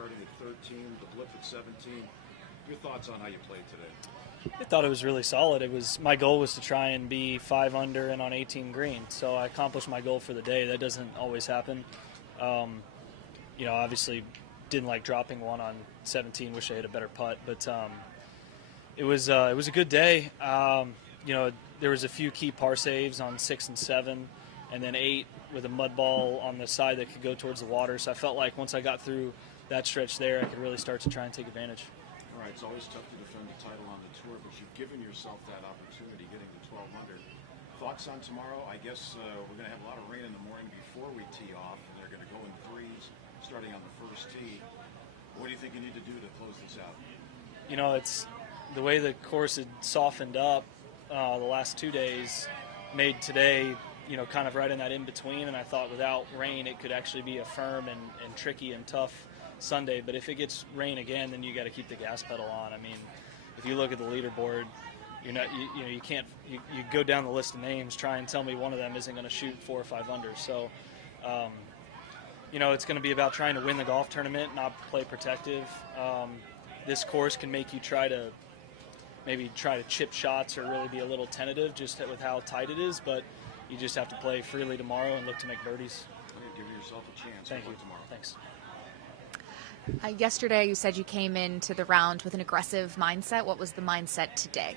starting at 13, the blip at 17. Your thoughts on how you played today? I thought it was really solid. My goal was to try and be 5 under and on 18 green, so I accomplished my goal for the day. That doesn't always happen. Obviously didn't like dropping one on 17. Wish I hit a better putt, but it was a good day. There was a few key par saves on 6 and 7, and then 8 with a mud ball on the side that could go towards the water. So I felt like once I got through that stretch there, I could really start to try and take advantage. All right, it's always tough to defend the title on the tour, but you've given yourself that opportunity getting to 12 under. Thoughts on tomorrow? I guess we're going to have a lot of rain in the morning before we tee off, and they're going to go in threes starting on the first tee. What do you think you need to do to close this out? It's the way the course had softened up the last 2 days made today, kind of right in that in-between, and I thought without rain it could actually be a firm and tricky and tough Sunday. But if it gets rain again, then you got to keep the gas pedal on. I mean, if you look at the leaderboard, you go down the list of names, try and tell me one of them isn't going to shoot 4 or 5 under. So, it's going to be about trying to win the golf tournament, not play protective. This course can make you maybe try to chip shots or really be a little tentative just with how tight it is, but you just have to play freely tomorrow and look to make birdies. Give yourself a chance. Thank you. Tomorrow. Thanks. Yesterday you said you came into the round with an aggressive mindset. What was the mindset today?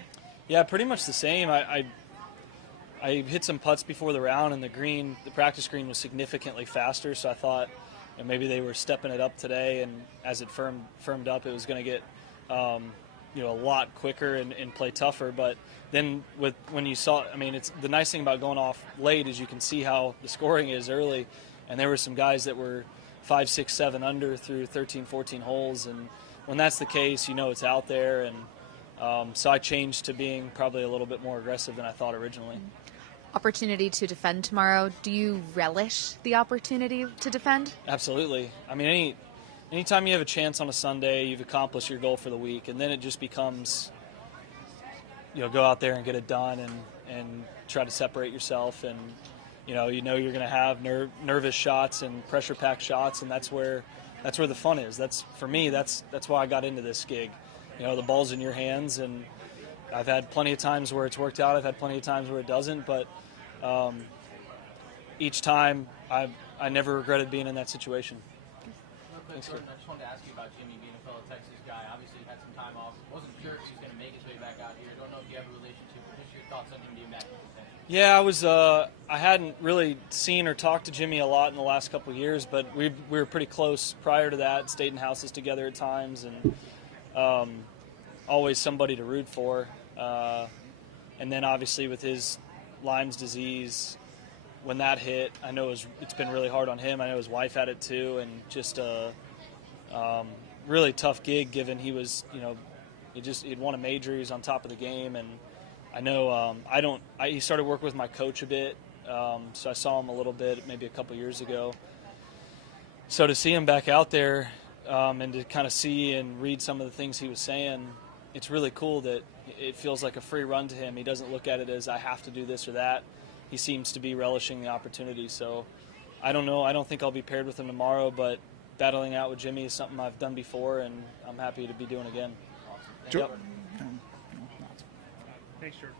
Yeah, pretty much the same. I hit some putts before the round, and the practice green was significantly faster, so I thought maybe they were stepping it up today, and as it firmed up, it was going to get a lot quicker and play tougher. But then it's the nice thing about going off late is you can see how the scoring is early, and there were some guys that were 5, 6, 7 under through 13, 14 holes, and when that's the case, it's out there, and so I changed to being probably a little bit more aggressive than I thought originally. Opportunity to defend tomorrow. Do you relish the opportunity to defend? Absolutely. I mean, anytime you have a chance on a Sunday, you've accomplished your goal for the week, and then it just becomes, go out there and get it done and try to separate yourself, and you're going to have nervous shots and pressure-packed shots, and that's where the fun is. For me, that's why I got into this gig. The ball's in your hands, and I've had plenty of times where it's worked out. I've had plenty of times where it doesn't, but each time I never regretted being in that situation. Real quick, Jordan, I just wanted to ask you about Jimmy being a fellow Texas guy. Obviously, he had some time off. Wasn't sure if he's going to make his way back out here. Don't know if you have a relationship, but just your thoughts on him being back. Yeah, I hadn't really seen or talked to Jimmy a lot in the last couple of years, but we were pretty close prior to that, stayed in houses together at times, and always somebody to root for. And then obviously with his Lyme's disease, when that hit, I know it's been really hard on him. I know his wife had it too, and just a really tough gig given he was, he'd won a major, he was on top of the game, and I know he started working with my coach a bit, so I saw him a little bit maybe a couple years ago. So to see him back out there and to kind of see and read some of the things he was saying, it's really cool that it feels like a free run to him. He doesn't look at it as I have to do this or that. He seems to be relishing the opportunity. So I don't know. I don't think I'll be paired with him tomorrow, but battling out with Jimmy is something I've done before, and I'm happy to be doing again. Awesome. Yep. Thanks, Jordan.